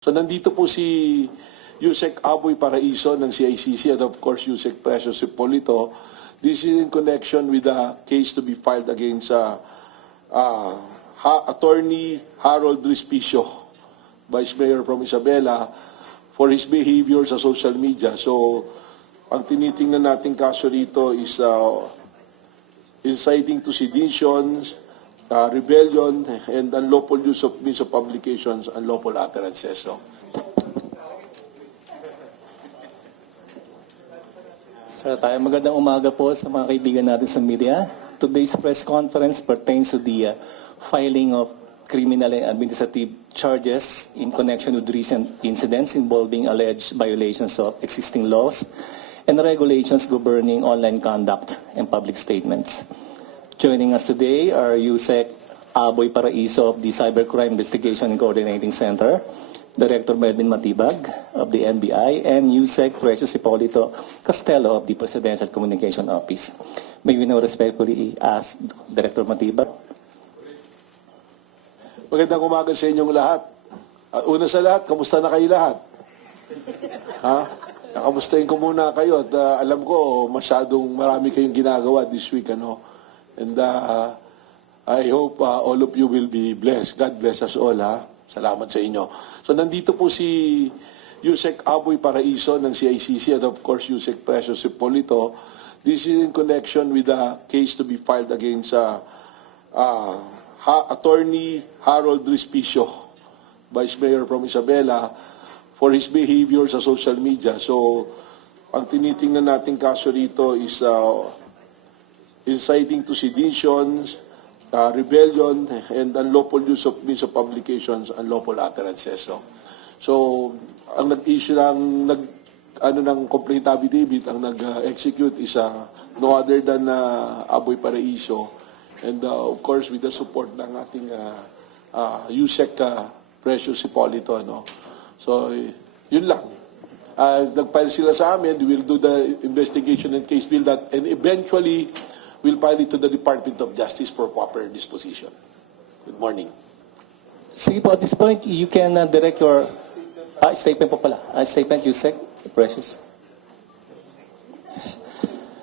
So nandito po si Yusek Aboy Paraiso ng CICC and of course Yusek Precious Hipolito. This is in connection with the case to be filed against Attorney Harold Respicio, Vice Mayor from Isabela, for his behavior sa social media. So ang tinitingnan nating kaso rito is inciting to seditions, rebellion, and unlawful use of means of publications, unlawful utterances. So, magandang umaga po sa mga kaibigan natin sa media. Today's press conference pertains to the filing of criminal and administrative charges in connection with recent incidents involving alleged violations of existing laws and regulations governing online conduct and public statements. Joining us today are Yusek Aboy Paraiso of the Cybercrime Investigation and Coordinating Center, Director Melvin Matibag of the NBI, and Yusek Precious Hipolito Castello of the Presidential Communication Office. May we now respectfully ask Director Matibag. magandang umaga sa inyong lahat. Una sa lahat, kamusta na kayo lahat? Ha? Kamustahin ko muna kayo at alam ko masyadong marami kayong ginagawa this week, ano? And I hope all of you will be blessed. God bless us all, ha? Salamat sa inyo. So nandito po si Yusek Aboy Paraiso ng CICC and of course Yusek Precious Hipolito. This is in connection with the case to be filed against Attorney Harold Respicio, Vice Mayor from Isabela, for his behavior sa social media. So ang tinitingnan nating kaso rito is inciting to seditions, rebellion, and unlawful use of means of publications, unlawful utterances. So ang nag-issue ng complaint affidavit, ang nag-execute is no other than Aboy Paraiso, and of course with the support ng ating Yusek Precious Hipolito. No? So yun lang. Nag-file sila sa amin, we will do the investigation and case bill that, and eventually we'll file it to the Department of Justice for proper disposition. Good morning. Sige po, at this point, you can direct your statement po pala. Statement, Yusek Precious.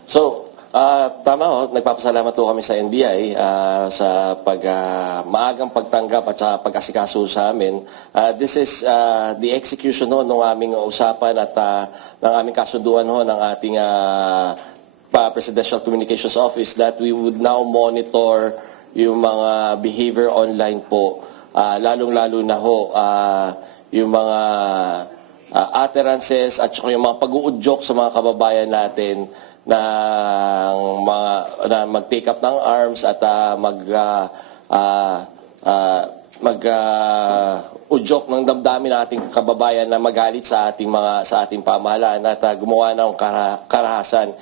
So, tama ho, nagpapasalamat po kami sa NBI sa maagang pagtanggap at sa pag-asikaso sa amin. This is the execution ho ng aming usapan at ng aming kasunduan ho ng ating Presidential Communications Office that we would now monitor yung mga behavior online po, lalong-lalo na ho yung mga utterances at saka yung mga pag-uudyok sa mga kababayan natin na mag-take up ng arms at udyok ng damdamin ng ating kababayan na magalit sa ating pamahalaan at gumawa ng karahasan.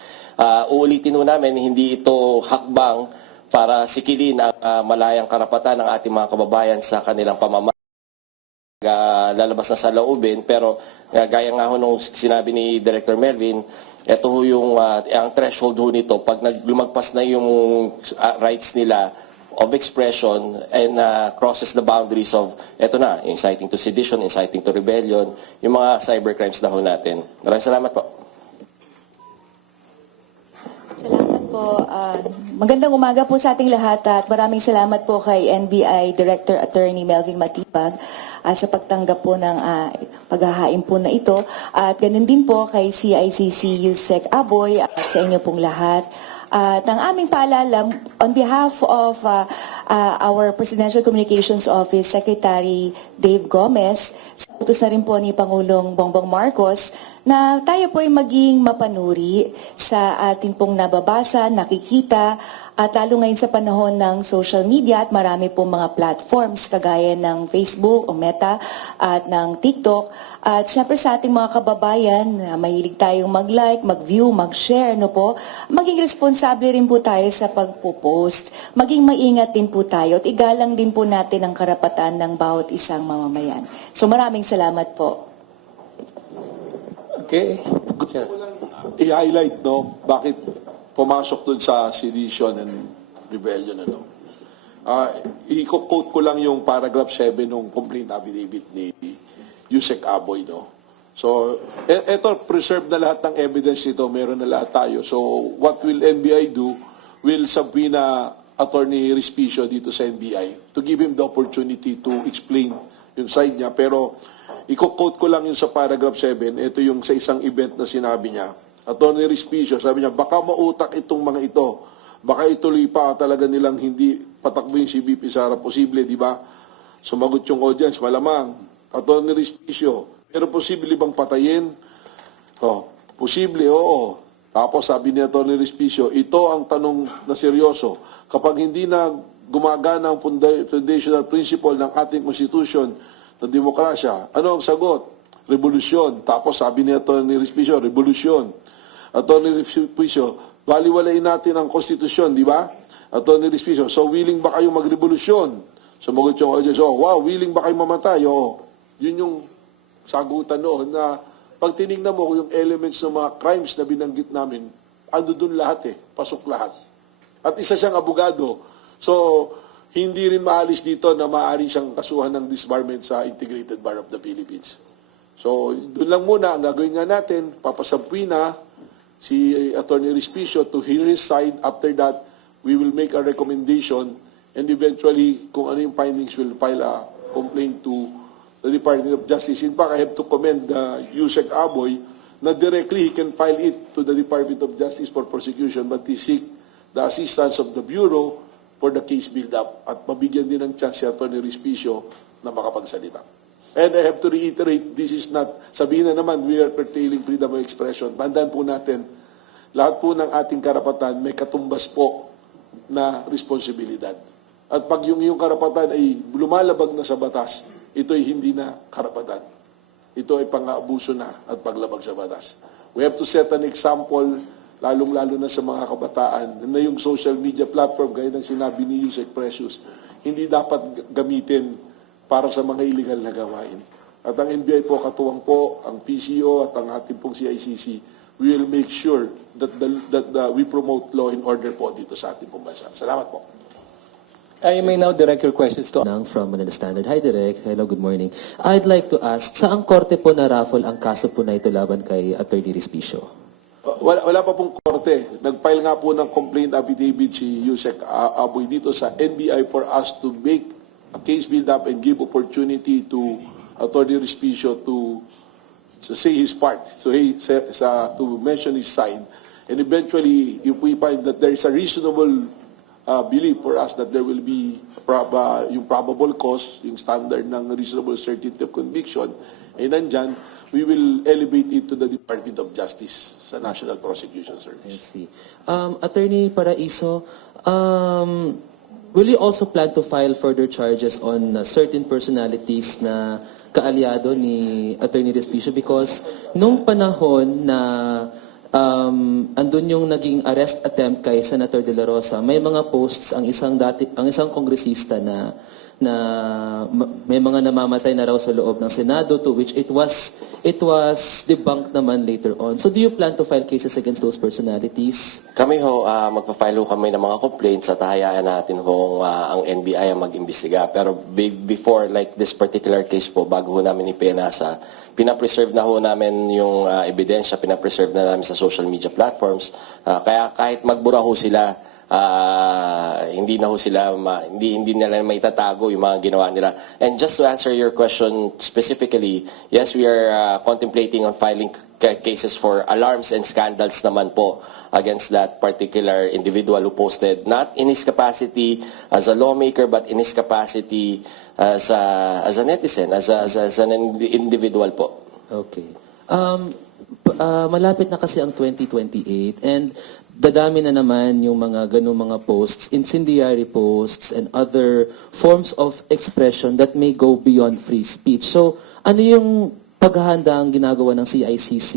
Uulitin namin, hindi ito hakbang para sikilin ang malayang karapatan ng ating mga kababayan sa kanilang pamamagitan. Lalabas na sa loobin, pero gaya nga ho nung sinabi ni Director Melvin, ito ho yung ang threshold ho nito pag lumagpas na yung rights nila of expression and crosses the boundaries of eto na, inciting to sedition, inciting to rebellion, yung mga cybercrimes na ho natin. Maraming salamat po. Salamat po. Magandang umaga po sa ating lahat at maraming salamat po kay NBI Director Attorney Melvin Matibag sa pagtanggap po ng paghahain po na ito. At ganun din po kay CICC Yusek Aboy at sa inyo pong lahat. At ang aming paalala, on behalf of our Presidential Communications Office Secretary Dave Gomez, utos na rin po ni Pangulong Bongbong Marcos na tayo po ay maging mapanuri sa ating pong nababasa, nakikita, at lalo ngayon sa panahon ng social media at marami pong mga platforms kagaya ng Facebook o Meta at ng TikTok. At syempre sa ating mga kababayan, mahilig tayong mag-like, mag-view, mag-share, no po? Maging responsable rin po tayo sa pagpo-post. Maging maingat din po tayo at igalang din po natin ang karapatan ng bawat isang mamamayan. So maraming salamat po. Okay. I-highlight, no, bakit pumasok dun sa sedition and rebellion, ano. I-quote ko lang yung paragraph 7 ng complaint affidavit ni Yusek Aboy, no? So, eto, preserve na lahat ng evidence nito, meron na lahat tayo. So, what will NBI do? Will subpoena Attorney Respicio dito sa NBI to give him the opportunity to explain yung side niya. Pero, i-quote ko lang yun sa paragraph 7. Ito yung sa isang event na sinabi niya. Attorney Respicio, sabi niya, baka mautak itong mga ito. Baka ituloy pa talaga nilang hindi patakbo yung si VP Sara. Posible, di ba? Sumagot yung audience, malamang. Attorney Respicio, pero posible bang patayin? Oh, posible, oo. Tapos sabi ni Atty. Respicio, ito ang tanong na seryoso. Kapag hindi na gumagana ang foundational principle ng ating constitution ng demokrasya, ano ang sagot? Revolusyon. Tapos sabi ni Atty. Respicio, revolusyon. Atty. Respicio, baliwalain natin ang konstitusyon, di ba? Atty. Respicio, so willing ba kayong magrevolusyon? Sumagot yung audience, oh, wow, willing ba kayong mamatay? Oo. Yun yung sagutan noon na pag tinignan mo yung elements ng mga crimes na binanggit namin, ando dun lahat pasok lahat. At isa siyang abogado. So, hindi rin maalis dito na maaari siyang kasuhan ng disbarment sa Integrated Bar of the Philippines. So, dun lang muna, ang gagawin nga natin, papasabwina si Atty. Respicio to hear his side. After that, we will make a recommendation and eventually, kung ano yung findings, we'll file a complaint to the Department of Justice. In fact, I have to commend Yusek Aboy na directly he can file it to the Department of Justice for prosecution, but he seek the assistance of the Bureau for the case build-up at mabigyan din ng chance si Atty. Respicio na makapagsalita. And I have to reiterate, this is not, sabihin na naman, we are curtailing freedom of expression. Tandaan po natin, lahat po ng ating karapatan may katumbas po na responsibilidad. At pag yung karapatan ay lumalabag na sa batas, ito ay hindi na karapatan. Ito ay pang-aabuso na at paglabag sa batas. We have to set an example, lalong-lalo na sa mga kabataan, na yung social media platform, gaya ng sinabi ni Yusek Precious, hindi dapat gamitin para sa mga illegal na gawain. At ang NBI po, katuwang po, ang PCO at ang ating pong CICC, we will make sure that we promote law and order po dito sa ating pong bansa. Salamat po. I may now direct your questions to Nang from Manila Standard. Hi, Direk. Hello, good morning. I'd like to ask, saang korte po na-raffle ang kaso po na ito laban kay Atty. Respicio? Wala pa pong korte. Nag-file nga po ng complaint affidavit si Yusek Aboy dito sa NBI for us to make a case build-up and give opportunity to Atty. Respicio to say his part, to mention his side. And eventually, if we find that there is a reasonable belief for us that there will be yung probable cause, yung standard ng reasonable certainty of conviction, ay nandyan, we will elevate it to the Department of Justice sa National Prosecution I Service. see. Attorney Paraiso, will you also plan to file further charges on certain personalities na kaalyado ni Atty. Respicio? Because nung panahon na andun yung naging arrest attempt kay Senator De La Rosa, may mga posts ang isang kongresista na may mga namamatay na raw sa loob ng Senado, to which it was debunked naman later on. So do you plan to file cases against those personalities? Kami magpa-file kami ng mga complaints at hayaan natin ang NBI ang mag-imbestiga. Pero before, like this particular case po, bago namin ipinasa, pinapreserve na namin yung ebidensya, pinapreserve na namin sa social media platforms. Kaya kahit magbura sila, hindi nila maitatago yung mga ginawa nila. And just to answer your question specifically, yes, we are contemplating on filing cases for alarms and scandals naman po against that particular individual who posted, not in his capacity as a lawmaker, but in his capacity as a netizen, as an individual po. Okay. Malapit na kasi ang 2028 and dadami na naman yung mga ganung mga posts, incendiary posts and other forms of expression that may go beyond free speech. So, ano yung paghahanda ang ginagawa ng CICC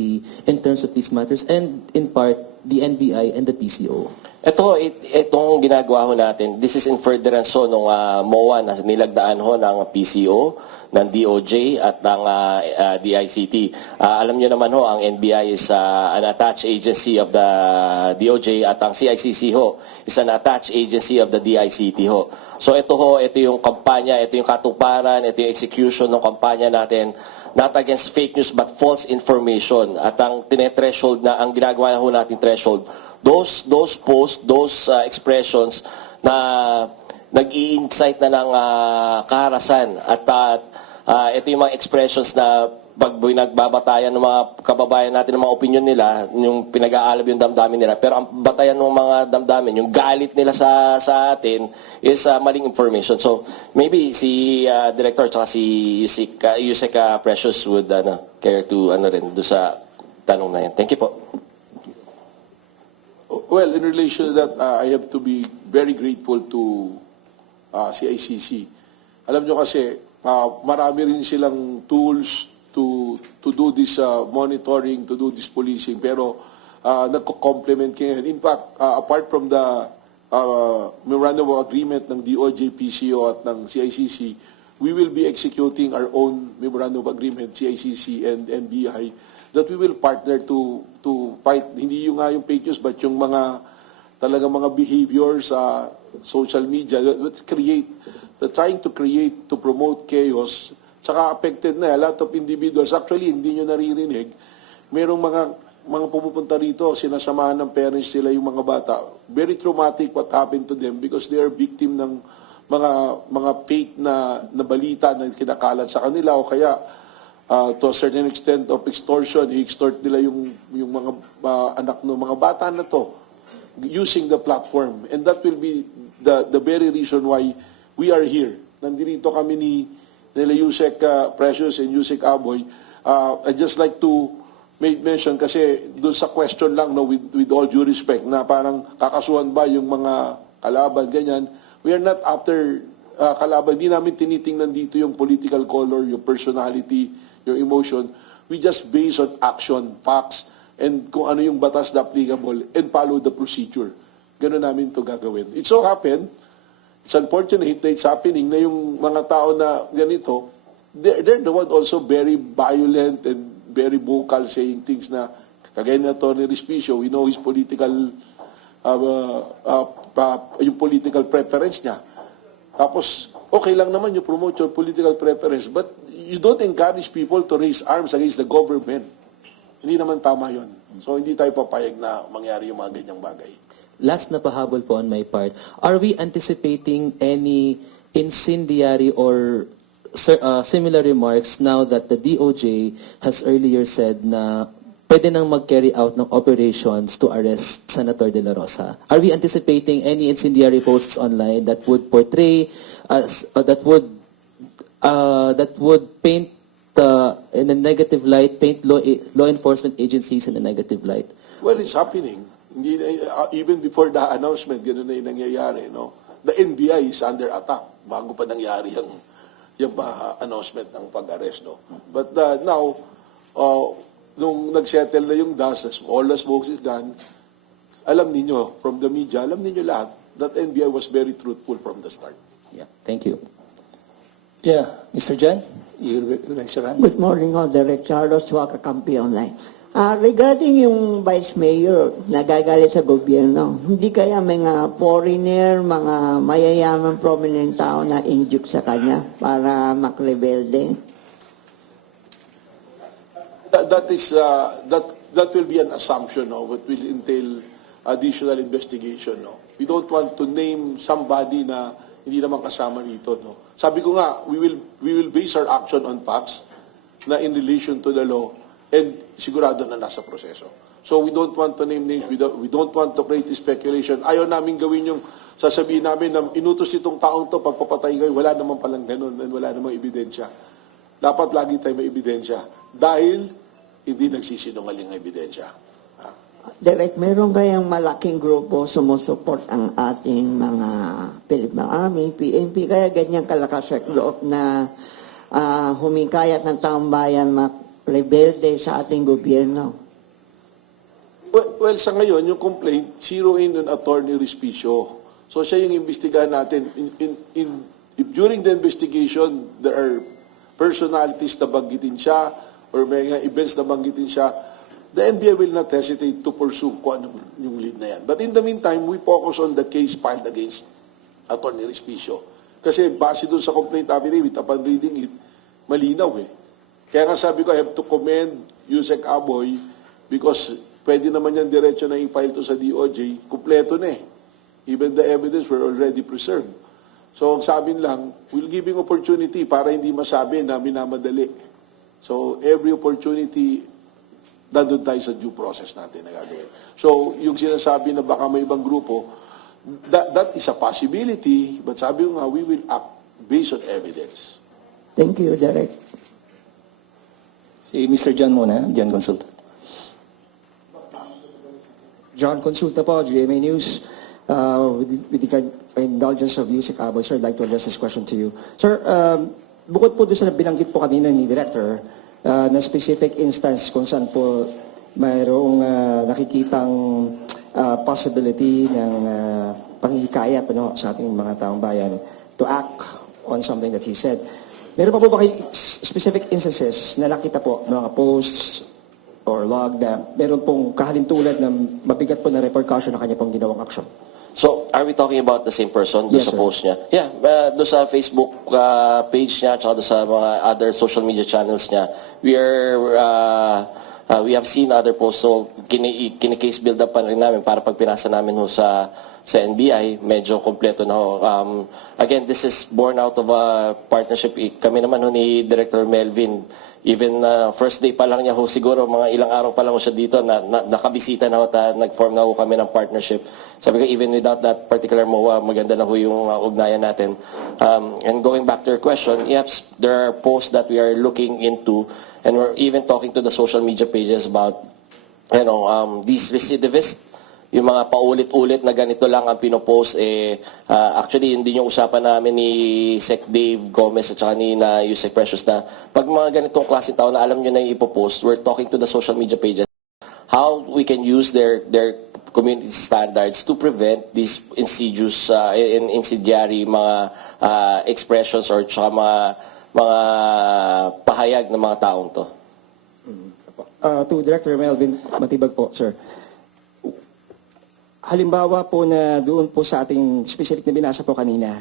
in terms of these matters and in part the NBI and the PCO? Itong ginagawa natin, this is in furtherance nung MOA na nilagdaan ng PCO, ng DOJ at ng DICT. Alam niyo naman ang NBI is an attached agency of the DOJ at ang CICC is an attached agency of the DICT So ito yung kampanya, ito yung katuparan, ito yung execution ng kampanya natin not against fake news but false information. At ang tinethreshold na, ang ginagawa na ho natin threshold, those posts, those expressions na nag-i-incite na ng kaharasan. At ito yung mga expressions na pag nagbabatayan ng mga kababayan natin ng mga opinion nila, yung pinag-aalab yung damdamin nila. Pero ang batayan ng mga damdamin, yung galit nila sa atin is maling information. So maybe si Director at si Yusek Precious would care to rin do sa tanong na yan. Thank you po. Well, in relation to that, I have to be very grateful to CICC. Alam nyo kasi, marami rin silang tools to do this monitoring, to do this policing, pero nagko-complement kayo. In fact, apart from the memorandum of agreement ng DOJ, PCO at ng CICC, we will be executing our own memorandum of agreement, CICC and NBI, that we will partner to fight, hindi yung nga yung fake news, but yung mga talagang mga behaviors sa social media, trying to create, to promote chaos. Tsaka affected na, a lot of individuals, actually hindi nyo naririnig, merong mga pumupunta rito, sinasamahan ng parents sila yung mga bata. Very traumatic what happened to them because they are victim ng mga fake na balita na kinakalat sa kanila o kaya to a certain extent of extortion, i-extort nila yung mga anak ng mga bata na to using the platform. And that will be the very reason why we are here. Nandito kami nila Yusek Precious and Yusek Aboy. I just like to make mention kasi doon sa question lang, no, with all due respect, na parang kakasuhan ba yung mga kalaban, ganyan. We are not after kalaban. Hindi namin tinitingnan dito yung political color, yung personality, yung emotion. We just base on action, facts, and kung ano yung batas na applicable and follow the procedure. Ganun namin to gagawin. It so happened, it's unfortunate that it's happening na yung mga tao na ganito, they're the one also very violent and very vocal saying things na kagaya ni Atty. Respicio, we know his political yung political preference niya. Tapos, okay lang naman you promote your political preference, but you don't encourage people to raise arms against the government. Hindi naman tama yon. So, hindi tayo papayag na mangyari yung mga ganyang bagay. Last na pahabol po on my part. Are we anticipating any incendiary or similar remarks now that the DOJ has earlier said na pwede nang mag-carry out ng operations to arrest Senator De La Rosa? Are we anticipating any incendiary posts online that would portray that would paint in a negative light, paint law enforcement agencies in a negative light? Well, it's happening. Hindi, even before the announcement, gano'n na yung nangyayari. No? The NBI is under attack bago pa nangyari yung announcement ng pag-arrest. No? But now, nung nag-settle na yung dust, all the smoke is gone, alam niyo from the media, alam niyo lahat that NBI was very truthful from the start. Yeah. Thank you. Yeah, Mr. Jan, you raise your hand. Good morning, Direk Carlos Huaca Campi Online. Regarding yung Vice Mayor nagagalit sa gobyerno, hindi kaya mga foreigner, mga mayayaman prominent tao na inject sa kanya para makrebelde? That will be an assumption, no? What will entail additional investigation. No? We don't want to name somebody na hindi naman kasama rito. No? Sabi ko nga, we will base our action on facts na in relation to the law and sigurado na nasa proseso. So we don't want to name names, we don't want to create speculation. Ayaw namin gawin yung sasabihin namin na inutos itong taong to, pagpapatay kayo, wala naman palang ganun and wala namang ebidensya. Dapat lagi tayo may ebidensya dahil hindi nagsisinungaling ang ebidensya. Direk, meron kayang malaking grupo sumusuport ang ating mga Philippine Army, PNP, kaya ganyan kalakas sa loob na humikayat ng taong bayan rebelde sa ating gobyerno? Well, sa ngayon, yung complaint, zero in on Atty. Respicio. So siya yung imbestigahan natin. If during the investigation, there are personalities na banggitin siya or may events na banggitin siya, the NBI will not hesitate to pursue kung ano yung lead na yan. But in the meantime, we focus on the case filed against Atty. Respicio. Kasi base doon sa complaint affidavit, upon reading it, malinaw eh. Kaya nga sabi ko, I have to commend Yusek Aboy because pwede naman yan diretso na i-file to sa DOJ, kumpleto na eh. Even the evidence were already preserved. So ang sabi lang, we'll giving opportunity para hindi masabi na minamadali. So every opportunity, nandun tayo sa due process natin na gagawin. So yung sinasabi na baka may ibang grupo, that is a possibility, but sabi ko nga, we will act based on evidence. Thank you, Derek. Si Mr. John muna, John Consulta. John Consulta po, GMA News. With the indulgence of Yusek Aboy, sir, I'd like to address this question to you. Sir, bukod po doon sa binanggit po kanina ni Director, na specific instance kung saan po mayroong nakikitang possibility ng panghihikayat sa ating mga taong bayan to act on something that he said. Meron pa po ba kayo specific instances na nakita po, mga posts or log na meron pong kahalintulad na mabigat po na repercussion na kanya pong ginawang aksyon? So, are we talking about the same person doon Yes, sa sir. post niya? Yeah, doon sa Facebook page niya, tsaka doon sa mga other social media channels niya, we have seen other posts. So, kini-case build up pa rin namin para pag pinasa namin ho sa NBI, medyo kompleto na ho. Again, this is born out of a partnership. Kami naman ho ni Director Melvin, even first day pa lang niya ho, siguro mga ilang araw pa lang ho siya dito, nakabisita na ho, nag-form na ho kami ng partnership. Sabi ko, even without that particular MOA, maganda na ho yung ugnayan natin. And going back to your question, yes, there are posts that we are looking into, and we're even talking to the social media pages about, these recidivists, yung mga paulit-ulit na ganito lang ang pinopost, actually, hindi yung usapan namin ni Sec Dave Gomez at saka ni Yusek Precious na pag mga ganitong klase tao na alam nyo na yung ipopost, we're talking to the social media pages how we can use their community standards to prevent these insidious, incendiary mga expressions or tsaka mga pahayag ng mga taong to. To Director Melvin Matibag po, sir. Halimbawa po na doon po sa ating specific na binasa po kanina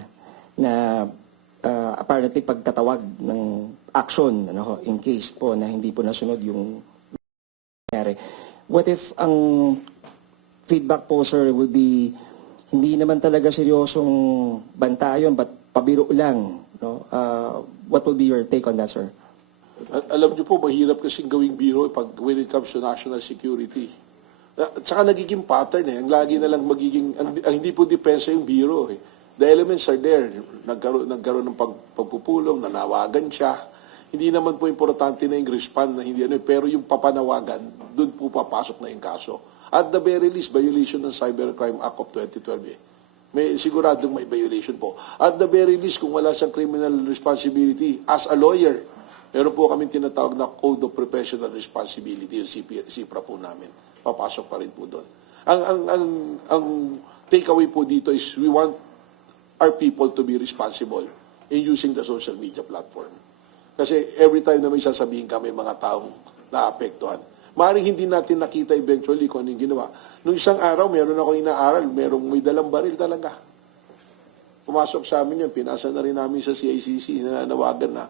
na apparently pagtatawag ng action in case po na hindi po nasunod yung nangyari. What if ang feedback po, sir, will be hindi naman talaga seryosong bantayon but pabiro lang? No? What will be your take on that, sir? Alam niyo po, mahirap kasing gawing biro when it comes to national security. At saka nagiging pattern Ang lagi na lang magiging, ang hindi po depensa yung biro The elements are there. Nagkaroon ng pagpupulong, nanawagan siya. Hindi naman po importante na yung respond na hindi pero yung papanawagan, doon po papasok na yung kaso. At the very least, violation ng Cybercrime Act of 2012 May siguradong may violation po. At the very least, kung wala siyang criminal responsibility, as a lawyer, meron po kami tinatawag na Code of Professional Responsibility, yung CPRA po namin. Papasok pa rin po doon. Ang takeaway po dito is we want our people to be responsible in using the social media platform. Kasi every time na may sasabihin kami mga taong naapektuhan, maaaring hindi natin nakita eventually kung ano yung ginawa. Nung isang araw, meron ako inaaral, may dalang baril talaga. Pumasok sa amin yun, pinasa na rin namin sa CICC, nawagan na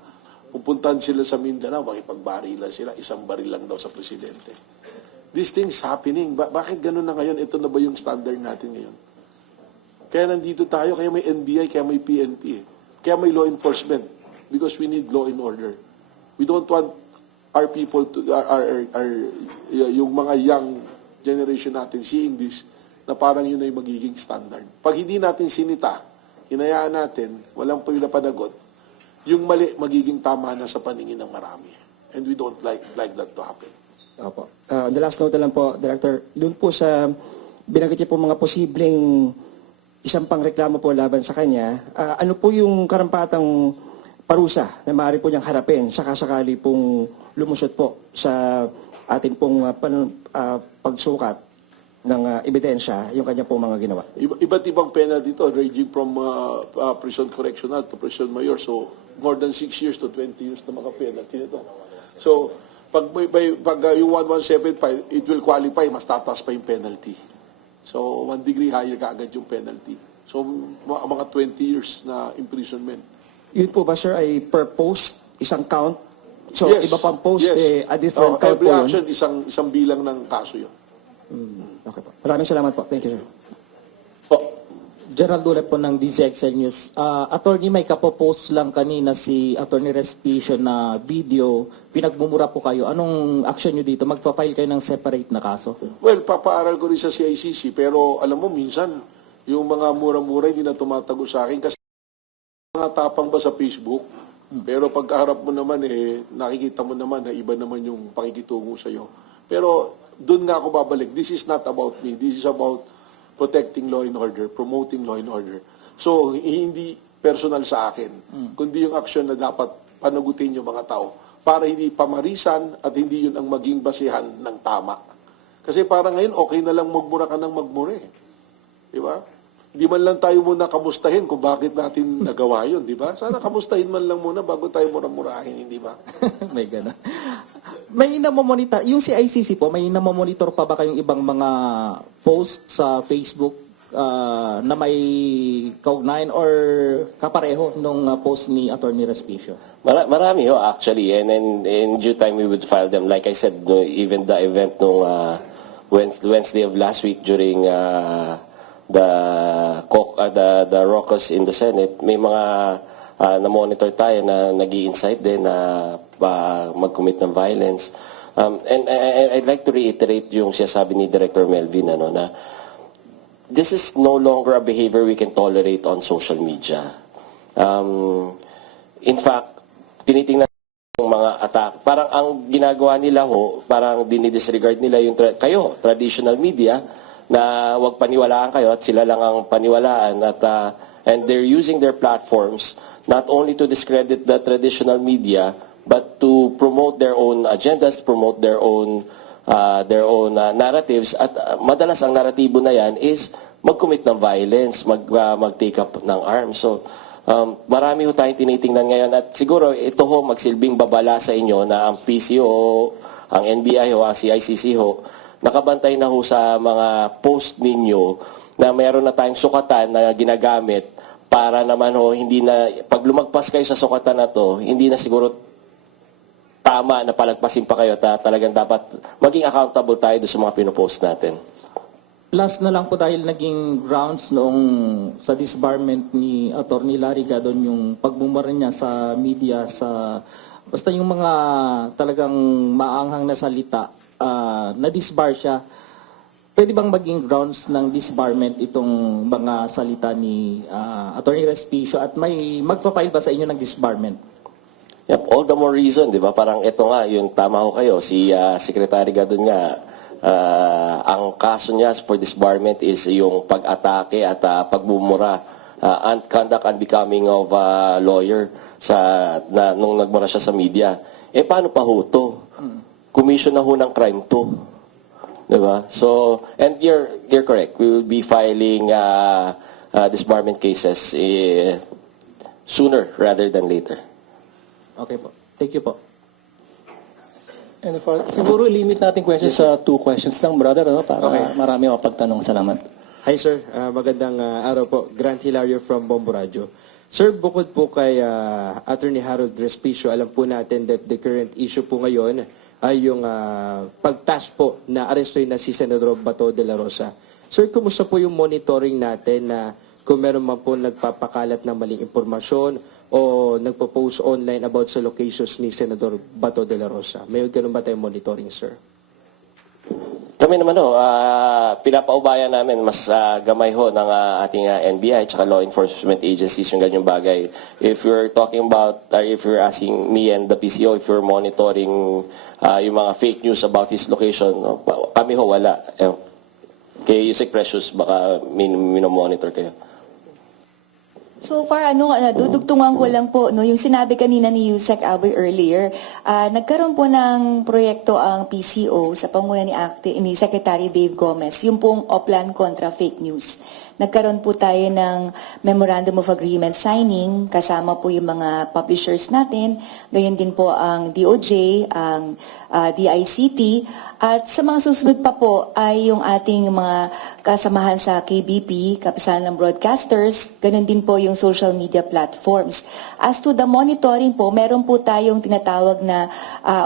pupuntahan sila sa Mindanao, makipagbarilan sila, isang baril lang daw sa presidente. These things happening. Bakit ganun na ngayon? Ito na ba yung standard natin ngayon? Kaya nandito tayo, kaya may NBI, kaya may PNP. Kaya may law enforcement. Because we need law and order. We don't want our people to, yung mga young generation natin seeing this, na parang yun ay magiging standard. Pag hindi natin sinita, hinayaan natin, walang panagot, yung mali magiging tama na sa paningin ng marami. And we don't like that to happen. Opo. The last note na lang po, Director, doon po sa binanggit niyo po mga posibleng isang pangreklamo po laban sa kanya, ano po yung karampatang parusa na maaari po niyang harapin sakasakali pong lumusot po sa ating pong pagsukat ng ebidensya yung kanya pong mga ginawa? Iba't ibang penalty ito, ranging from prison correctional to prison mayor. So, more than 6 years to 20 years na maka-penalty nito. So, pag yung 1175, it will qualify, mas tataas pa yung penalty. So, 1 degree higher kaagad yung penalty. So, mga 20 years na imprisonment. Yun po ba, sir, ay per post, isang count So, iba pang post, a different count every po yun? action, isang bilang ng kaso yun. Okay po. Maraming salamat po. Thank you, sir. Gerald Dulep po ng DZXL News. Attorney, may kapopost lang kanina si Attorney Respicio na video. Pinagmumura po kayo. Anong action nyo dito? Magpa-file kayo ng separate na kaso? Well, papaaral ko rin sa CICC, pero alam mo, minsan, yung mga mura-mura hindi na tumatago sa akin kasi mga tapang ba sa Facebook, pero pagkaharap mo naman, nakikita mo naman na iba naman yung pakikitungo sa'yo. Pero doon nga ako babalik. This is not about me. This is about protecting law and order, promoting law and order. So, hindi personal sa akin, kundi yung action na dapat panagutin yung mga tao para hindi pamarisan at hindi yun ang maging basihan ng tama. Kasi parang ngayon, okay na lang magmura ka ng magmura eh. Di ba? Hindi man lang tayo muna kamustahin kung bakit natin nagawa yun, di ba? Sana kamustahin man lang muna bago tayo mura-murahin, hindi ba? May gano'n. May namomonitor, yung CICC po, may namomonitor pa ba kayong ibang mga post sa Facebook na may kaugnayan or kapareho nung post ni Attorney Respicio? Marami ho actually, and in due time we would file them. Like I said, no, even the event nung Wednesday of last week during the raucous in the Senate, may mga na-monitor tayo na nag-i-incite din na mag-commit ng violence. And I'd like to reiterate yung sinasabi ni Director Melvin na this is no longer a behavior we can tolerate on social media. In fact, tinitingnan yung mga attack. Parang ang ginagawa nila parang dinidisregard nila yung traditional media na wag paniwalaan kayo at sila lang ang paniwalaan at and they're using their platforms not only to discredit the traditional media, but to promote their own agendas, promote their own narratives. At madalas ang naratibo na yan is mag-commit ng violence, mag-take up ng arms. So, marami ho tayong tinitingnan ngayon. At siguro ito magsilbing babala sa inyo na ang PCO, ang NBI ang CICC nakabantay na sa mga post ninyo na mayroon na tayong sukatan na ginagamit para naman hindi na, pag lumagpas kayo sa sukatan na to, hindi na siguro tama na palagpasin pa kayo at talagang dapat maging accountable tayo doon sa mga pinopost natin. Last na lang po dahil naging grounds noong sa disbarment ni Attorney Larry Gadon yung pagmumura niya sa media, basta yung mga talagang maanghang na salita, na-disbar siya. Pwede bang maging grounds ng disbarment itong mga salita ni Attorney Respicio at may magpa-file ba sa inyo ng disbarment? Yep, all the more reason, di ba? Parang ito nga, yung tama ho kayo, si Secretary Gadon nga, ang kaso niya for disbarment is yung pag-atake at pagmumura, conduct unbecoming of a lawyer nung nagmura siya sa media. Paano pa ho to? Commission na ho ng crime to. Diba? So, and you're correct. We will be filing disbarment cases sooner rather than later. Okay po. Thank you po. And siguro limit natin questions sa 2 questions lang, brother, para marami mapagtanong. Salamat. Hi sir, magandang araw po. Grant Hilario from Bombo Radio. Sir, bukod po kay Attorney Harold Respicio, alam po natin that the current issue po ngayon ay yung pagtask po na arestoy na si Senador Bato de la Rosa. Sir, kumusta po yung monitoring natin na kung meron man po nagpapakalat ng maling impormasyon o nagpo-post online about sa locations ni Senador Bato de la Rosa? May ganun ba tayong monitoring, sir? Kami naman pinapaubayan namin mas gamay ng ating NBI at law enforcement agencies yung ganyang bagay. If you're talking about, if you're asking me and the PCO, if you're monitoring yung mga fake news about his location, kami wala. Kay Yusek Precious, baka minomonitor kayo. So far, dudugtungan ko lang po, yung sinabi kanina ni Yusek Aboy earlier, nagkaroon po ng proyekto ang PCO sa panguna ni Secretary Dave Gomez, yung pong Oplan kontra fake news. Nagkaroon po tayo ng Memorandum of Agreement signing, kasama po yung mga publishers natin, gayon din po ang DOJ, ang DICT. At sa mga susunod pa po ay yung ating mga kasamahan sa KBP, Kapisanan ng Broadcasters, ganun din po yung social media platforms. As to the monitoring po, meron po tayong tinatawag na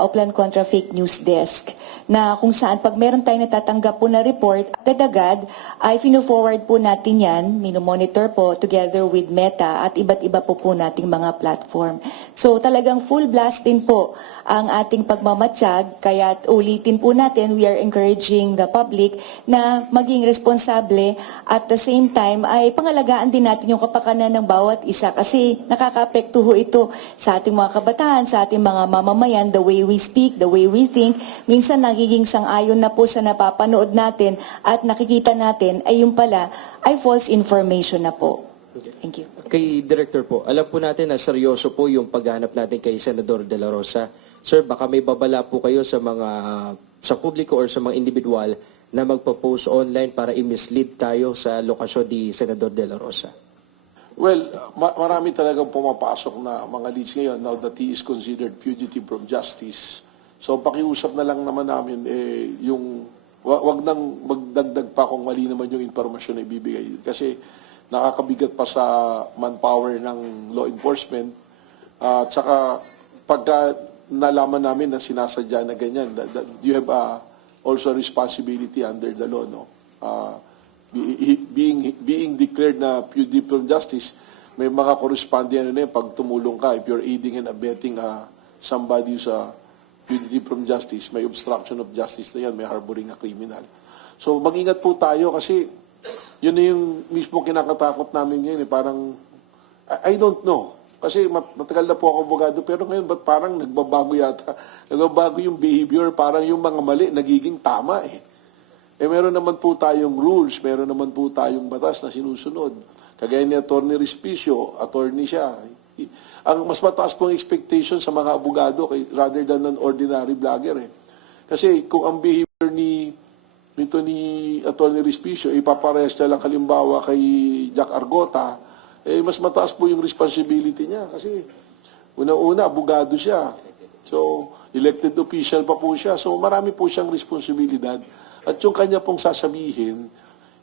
Oplan Contra Fake News Desk, na kung saan pag meron tayong natatanggap po na report, agad-agad ay fino-forward po natin yan, minomonitor po together with Meta at iba't iba po nating mga platform. So talagang full blast din po ang ating pagmamatsyag, kaya ulitin po natin, we are encouraging the public na maging responsable at the same time ay pangalagaan din natin yung kapakanan ng bawat isa kasi nakaka-apekto ho ito sa ating mga kabataan, sa ating mga mamamayan, the way we speak, the way we think. Minsan nagiging sang-ayon na po sa napapanood natin at nakikita natin ay yung pala ay false information na po. Thank you. Kay Director po, alam po natin na seryoso po yung paghahanap natin kay Senador De La Rosa. Sir, baka may babala po kayo sa publiko or sa mga individual na magpo-post online para i-mislead tayo sa lokasyon ni Senador De La Rosa. Well, marami talagang pumapasok na mga leads ngayon now that he is considered fugitive from justice. So pakiusap na lang naman namin yung wag nang magdagdag pa kung mali naman yung impormasyon na ibibigay kasi nakakabigat pa sa manpower ng law enforcement. At saka pagka nalaman namin na sinasadya na ganyan, that you have also responsibility under the law, no? Being declared na fugitive from justice, may mga corresponding na yun, pag tumulong ka, if you're aiding and abetting somebody who's fugitive from justice, may obstruction of justice na yan, may harboring na criminal. So mag-ingat po tayo kasi yun na yung mismo kinakatakot namin ngayon. Parang, I don't know. Kasi matagal na po ako abogado, pero ngayon ba't parang nagbabago yata? Nagbabago yung behavior, parang yung mga mali nagiging tama eh. Meron naman po tayong rules, meron naman po tayong batas na sinusunod. Kagaya ni Atty. Respicio, attorney siya. Ang mas mataas pong expectation sa mga abogado rather than an ordinary vlogger eh. Kasi kung ang behavior nito ni Atty. Respicio, ipaparehas niya lang halimbawa kay Jack Argota, mas mataas po yung responsibility niya kasi una-una, abogado siya. So, elected official pa po siya. So, marami po siyang responsibilidad. At yung kanya pong sasabihin,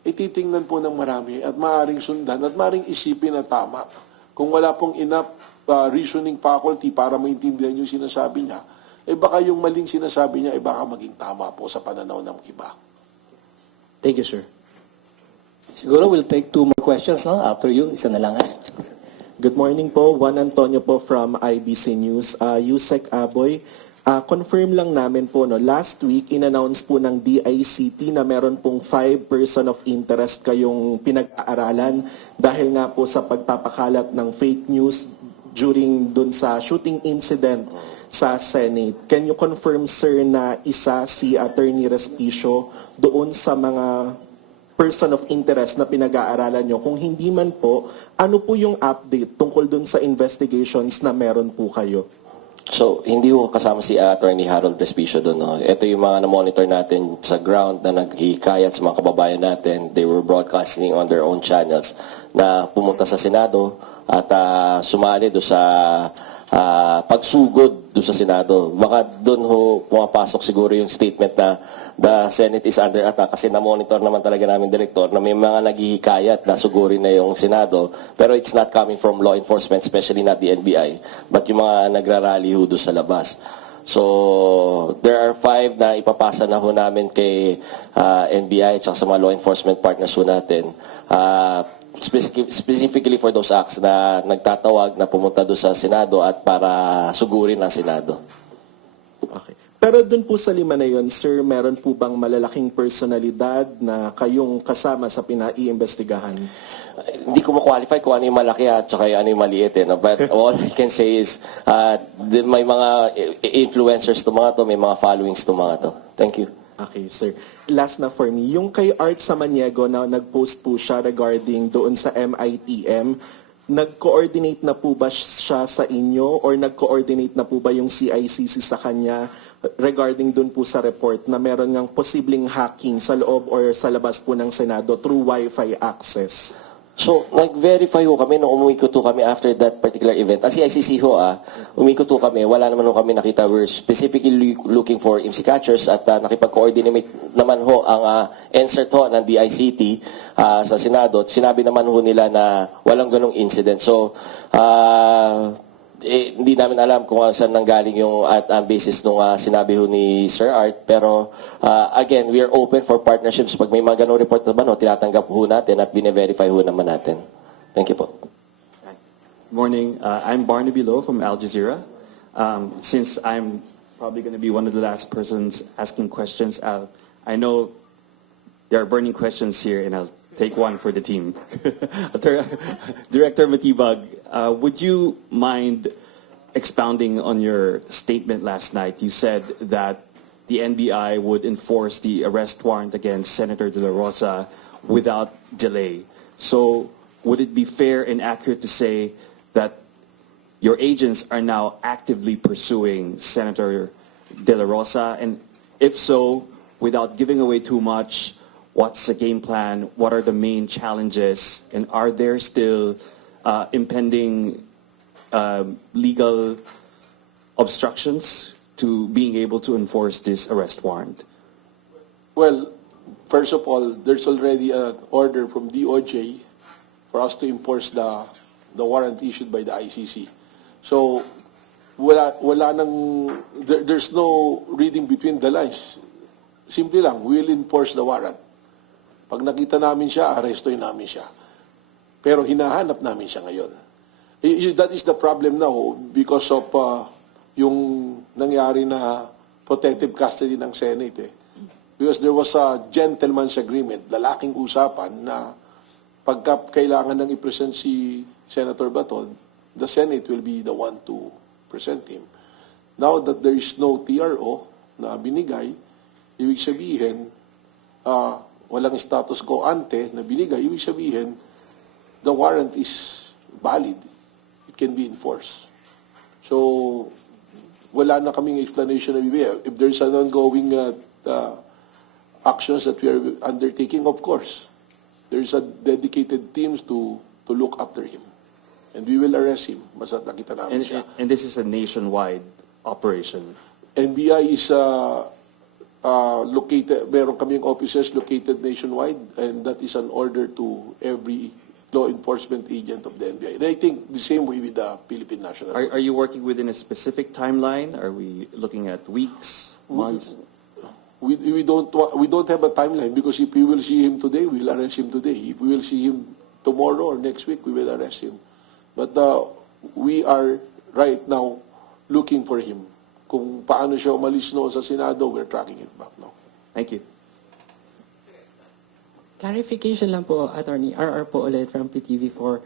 titingnan po ng marami at maaaring sundan at maaaring isipin na tama. Kung wala pong enough reasoning faculty para maintindihan yung sinasabi niya, baka yung maling sinasabi niya, baka maging tama po sa pananaw ng iba. Thank you, sir. Siguro we'll take 2 more questions, no? After you, isa na lang. Good morning po. Juan Antonio po from IBC News. Yusek Aboy, confirm lang namin po, no, last week, in-announce po ng DICT na meron pong 5 person of interest kayong pinag-aaralan dahil nga po sa pagpapakalat ng fake news during dun sa shooting incident sa Senate. Can you confirm, sir, na isa si Attorney Respicio doon sa mga person of interest na pinag-aaralan nyo? Kung hindi man po, ano po yung update tungkol dun sa investigations na meron po kayo? So, hindi ko kasama si Attorney Harold Respicio doon. No? Ito yung mga na-monitor natin sa ground na naghihikayat sa mga kababayan natin. They were broadcasting on their own channels na pumunta sa Senado at sumali doon sa pagsugod doon sa Senado. Baka doon ho pumapasok siguro yung statement na the Senate is under attack kasi na-monitor naman talaga namin, Director, na may mga naghihikayat na sugurin na yung Senado pero it's not coming from law enforcement, especially not the NBI, but yung mga nagrarally ho doon sa labas. So, there are 5 na ipapasa na ho namin kay NBI at sa mga law enforcement partners ho natin. Specifically for those acts na nagtatawag na pumunta doon sa Senado at para sugurin ang Senado. Okay. Pero dun po sa 5 na yun, sir, meron po bang malalaking personalidad na kayong kasama sa pinaiimbestigahan? Hindi ko ma-qualify kung ano yung malaki at saka ano yung maliit. No? But all I can say is may mga influencers to mga to, may mga followings to mga to. Thank you. Okay, sir. Last na for me, yung kay Art Samaniego na nag-post po siya regarding doon sa MITM, nag-coordinate na po ba siya sa inyo or nag-coordinate na po ba yung CICC sa kanya regarding doon po sa report na meron ngang posibleng hacking sa loob or sa labas po ng Senado through Wi-Fi access? So, nag-verify ho kami nung umikot ho kami after that particular event. As ICC ho, umikot ho kami, wala naman ho kami nakita. We're specifically looking for IMSI catchers at nakipag-coordinate naman ho ang insert ho ng DICT sa Senado. At sinabi naman ho nila na walang ganong incident. So, hindi namin alam kung saan nanggaling yung ang basis nung sinabi ho ni Sir Art. Pero again, we are open for partnerships. Pag may mga ganong report naman ho, tinatanggap ho natin at bine-verify ho naman natin. Thank you po. Morning. I'm Barnaby Lowe from Al Jazeera. Since I'm probably going to be one of the last persons asking questions, I know there are burning questions here, and I'll take one for the team. Director Matibag, would you mind expounding on your statement last night? You said that the NBI would enforce the arrest warrant against Senator De La Rosa without delay. So would it be fair and accurate to say that your agents are now actively pursuing Senator De La Rosa? And if so, without giving away too much, what's the game plan? What are the main challenges? And are there still impending legal obstructions to being able to enforce this arrest warrant? Well, first of all, there's already an order from DOJ for us to enforce the warrant issued by the ICC. So, there's no reading between the lines. Simple lang, we'll enforce the warrant. Pag nakita namin siya, arrestoin namin siya. Pero hinahanap namin siya ngayon. That is the problem now because of yung nangyari na protective custody ng Senate. Because there was a gentleman's agreement, lalaking usapan na pagka kailangan nang i-present si Senator Baton, the Senate will be the one to present him. Now that there is no TRO na binigay, ibig sabihin, walang status quo ante na binigay, ibig sabihin, the warrant is valid. It can be enforced. So, wala na kaming explanation na bibigay. If there's an ongoing actions that we are undertaking, of course, there's a dedicated teams to look after him. And we will arrest him. Basta nakita namin siya. And this is a nationwide operation. NBI is located, meron kaming offices located nationwide, and that is an order to every law enforcement agent of the NBI. And I think the same way with the Philippine National Police. Are you working within a specific timeline? Are we looking at weeks, months? We don't have a timeline because if we will see him today, we will arrest him today. If we will see him tomorrow or next week, we will arrest him. But we are right now looking for him. Kung paano siya umalis noon sa Senado, we're tracking it back now. Thank you. Clarification lang po, Attorney. RR po ulit from PTV4.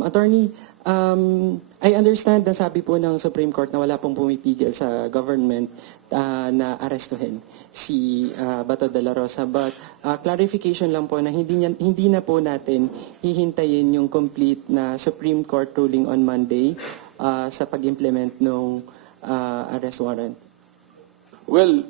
Attorney, I understand na sabi po ng Supreme Court na wala pong pumipigil sa government na arestuhin si Bato de la Rosa. But clarification lang po na hindi na po natin hihintayin yung complete na Supreme Court ruling on Monday sa pag-implement ng arrest warrant. Well,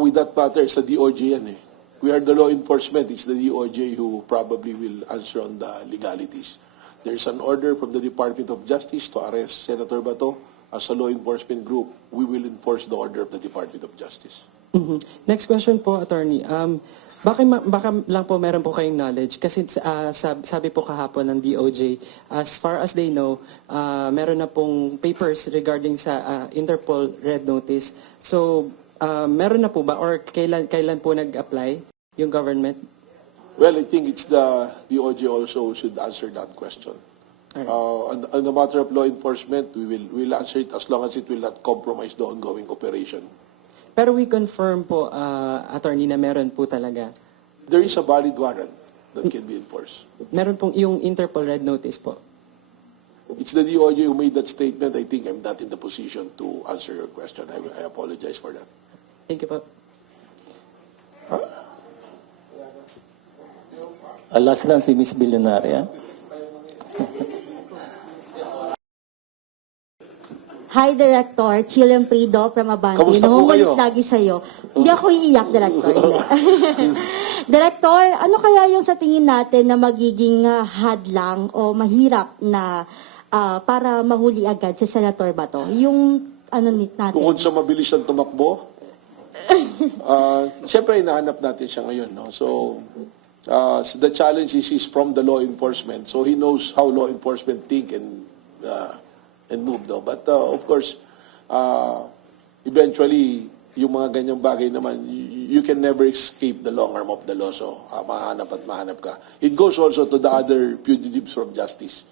with that matter, it's the DOJ yan eh. We are the law enforcement. It's the DOJ who probably will answer on the legalities. There's an order from the Department of Justice to arrest Senator Bato. As a law enforcement group, we will enforce the order of the Department of Justice. Mhm. Next question po, Attorney. Baka lang po meron po kayong knowledge kasi sabi po kahapon ng DOJ, as far as they know, meron na pong papers regarding sa Interpol Red Notice. So, meron na po ba or kailan po nag-apply yung government? Well, I think it's the DOJ also should answer that question. On the matter of law enforcement, we'll answer it as long as it will not compromise the ongoing operation. Pero we confirm po, Attorney, na meron po talaga. There is a valid warrant that can be enforced. Meron pong yung Interpol Red Notice po. It's the DOJ who made that statement. I think I'm not in the position to answer your question. I apologize for that. Thank you po. Last lang si Miss Billionaria. Hi, Director. Chilem Prido from Abante. Kamusta po kayo? Nangungulit lagi sa'yo. Hindi ako iiyak, Director. Director, ano kaya yung sa tingin natin na magiging hadlang o mahirap na para mahuli agad si Senator Bato? Yung ano natin? Bukod sa mabilis ang tumakbo, siyempre hinahanap natin siya ngayon. No? So, the challenge is he's from the law enforcement. So he knows how law enforcement think and move. No? But of course, eventually, yung mga ganyang bagay naman, you can never escape the long arm of the law. So, mahanap at mahanap ka. It goes also to the other fugitives from justice.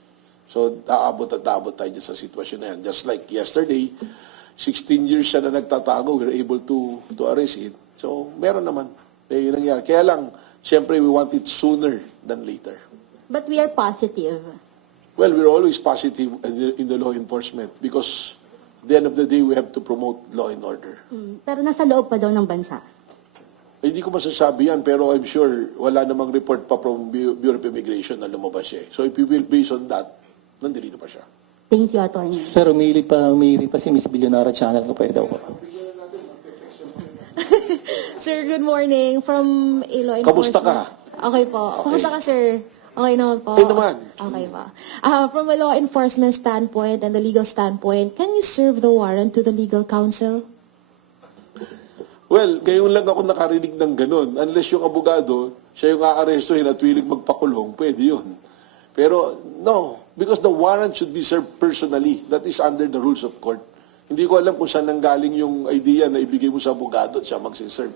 So, aabot at aabot tayo dyan sa sitwasyon na yan. Just like yesterday, 16 years siya na nagtatago, we were able to arrest it. So, meron naman. Yun nangyari. Kaya lang, siyempre, we want it sooner than later. But we are positive. Well, we're always positive in the law enforcement because at the end of the day, we have to promote law and order. Pero nasa loob pa daw ng bansa. Hindi ko masasabi yan, pero I'm sure wala namang report pa from Bureau of Immigration na lumabas siya. So if you will base on that, nandito pa siya. Thank you, Attorney. Sir, umilit pa si Miss Billonara Channel ko pa daw po. Sir, good morning. From a law Kamusta enforcement. ka? Okay po. Okay. Kamusta ka, sir? Okay naman po. Okay naman. Okay po. From a law enforcement standpoint and the legal standpoint, can you serve the warrant to the legal counsel? Well, ngayon lang ako nakarinig ng ganun. Unless yung abogado, siya yung aarestuhin at willing magpakulong, pwede yun. Pero no, because the warrant should be served personally. That is under the rules of court. Hindi ko alam kung saan nanggaling yung idea na ibigay mo sa abogado at siya magsiserve.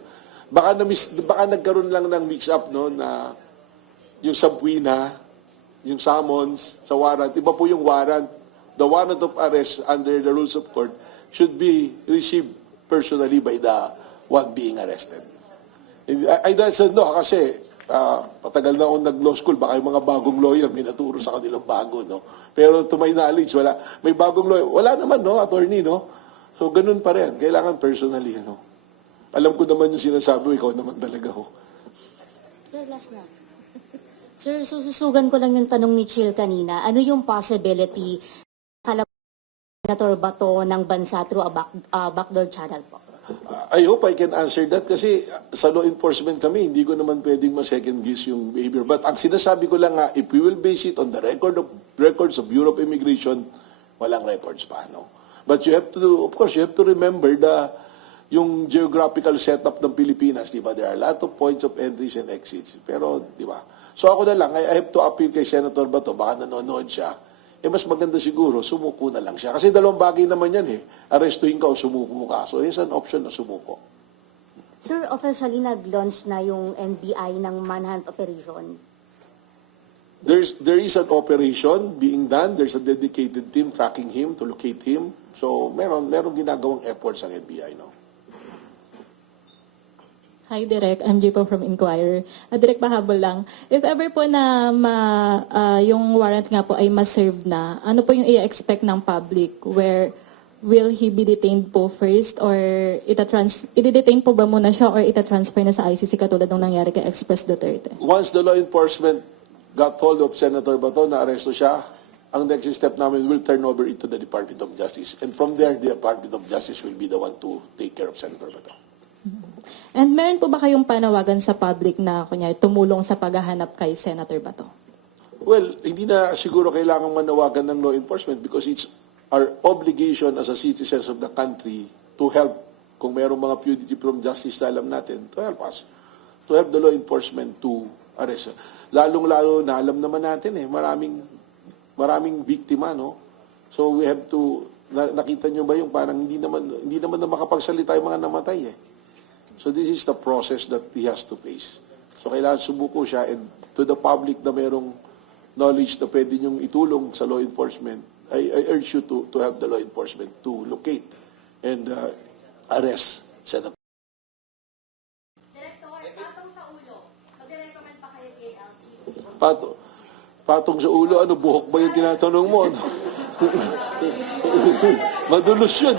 Baka nagkaroon lang ng mix-up, no, na yung subpoena, yung summons sa warrant. Iba po yung warrant. The warrant of arrest under the rules of court should be received personally by the one being arrested. I said no, kasi patagal na akong nag-law school, baka yung mga bagong lawyer may naturo sa kanilang bago, no? Pero to my knowledge, wala. May bagong lawyer. Wala naman, no, attorney, no? So, ganun pa rin. Kailangan personally, no? Alam ko naman yung sinasabi mo, ikaw naman talaga, ho. Sir, last na. Sir, sususugan ko lang yung tanong ni Chill kanina. Ano yung possibility Senator Bato ng bansa through a backdoor channel po? I hope I can answer that kasi sa law enforcement kami, hindi ko naman pwedeng ma-second guess yung behavior. But ang sinasabi ko lang nga, if we will base it on the records of Bureau of Immigration, walang records pa, no? But you have to, of course, you have to remember yung geographical setup ng Pilipinas, di ba? There are a lot of points of entries and exits. Pero, di ba? So ako na lang, I have to appeal kay Senator Bato, baka nanonood siya. Mas maganda siguro, sumuko na lang siya. Kasi dalawang bagay naman yan eh. Arestuhin ka o sumuko ka. So here's an option na sumuko. Sir, officially nag-launch na yung NBI ng manhunt operation. There is an operation being done. There's a dedicated team tracking him to locate him. So meron ginagawang efforts ang NBI, no? Hi, Direk. I'm Jipo from Inquirer. Direk, pahabol lang. If ever po na yung warrant nga po ay ma-serve na, ano po yung i-expect ng public? Where will he be detained po first? Or i-detain po ba muna siya or ita-transfer na sa ICC katulad ng nangyari kay Express Duterte? Once the law enforcement got hold of Senator Bato, na-aresto siya, ang next step namin will turn over it to the Department of Justice. And from there, the Department of Justice will be the one to take care of Senator Bato. And meron po ba kayong panawagan sa public na kunyari tumulong sa paghahanap kay Senator Bato? Well, hindi na siguro kailangan manawagan ng law enforcement because it's our obligation as a citizens of the country to help kung mayroong mga fugitive from justice na alam natin, to help us. To help the law enforcement to arrest. Lalong-lalo na alam naman natin maraming biktima, no? So we have to, nakita nyo ba yung parang hindi naman na makapagsalita yung mga namatay eh. So this is the process that he has to face. So kailangan sumuko siya and to the public na mayroong knowledge na pwede niyong itulong sa law enforcement, I urge you to help the law enforcement to locate and arrest Senator. Director, patong sa ulo. Mag-recommend pa kayo kay LG? Patong sa ulo, ano, buhok ba yung tinatanong mo? Ano? Madulos yun.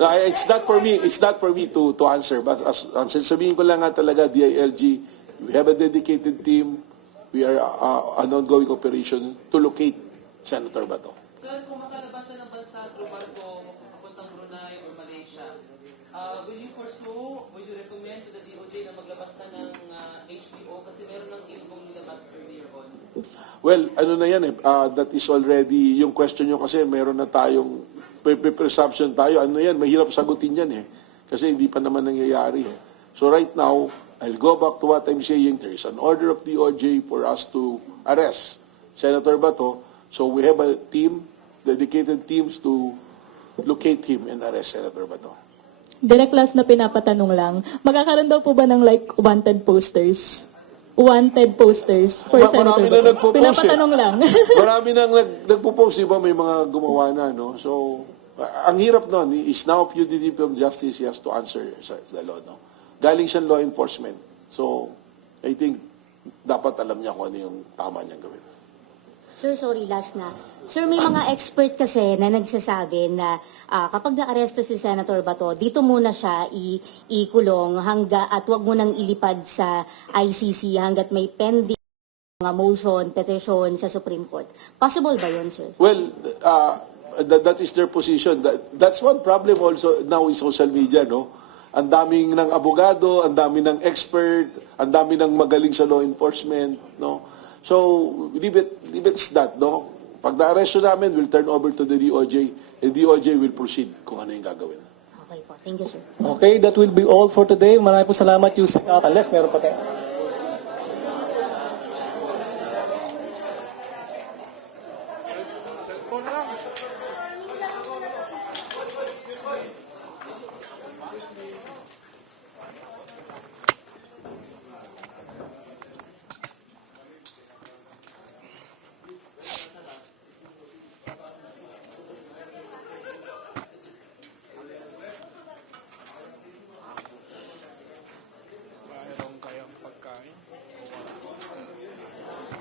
It's not for me to answer, but as sabihin ko lang nga talaga, DILG, we have a dedicated team. We are an ongoing operation to locate Senator Bato. Sir, kung makalabas siya ng bansa through barko papuntang Brunei or Malaysia, will you recommend to the DOJ na maglabas na ng HPO kasi meron ng ilbong nilabas earlier on? Well, ano na yan that is already, yung question nyo kasi meron na tayong, presumption tayo, ano yan, mahirap sagutin yan kasi hindi pa naman nangyayari So right now, I'll go back to what I'm saying, there is an order of DOJ for us to arrest Senator Bato, so we have a team, dedicated teams to locate him and arrest Senator Bato. Direct last na pinapatanong lang, magkakaroon daw po ba ng like wanted posters? Wanted posters for Senator Marami na Bato? nagpo-post Pinapatanong lang. Marami nang nagpo-post, diba? May mga gumawa na, no? So, ang hirap nun, is now fugitive from justice, he has to answer the law, no? Galing siyang law enforcement. So, I think, dapat alam niya kung ano yung tama niyang gawin. Sir, sorry, last na. Sir, may mga expert kasi na nagsasabi na kapag na-aresto si Senator Bato, dito muna siya ikulong at wag mo nang ilipad sa ICC hanggat may pending mga motion, petition sa Supreme Court. Possible ba yun, sir? Well, that is their position. That's one problem also now in social media, no? Ang daming ng abogado, ang daming ng expert, ang daming ng magaling sa law enforcement, no? So, leave it as that, no? Pag na-arresto namin, we'll turn over to the DOJ, and DOJ will proceed kung ano yung gagawin. Okay po. Thank you, sir. Okay, that will be all for today. Maraming po salamat, Yusek. Unless meron pa tayo.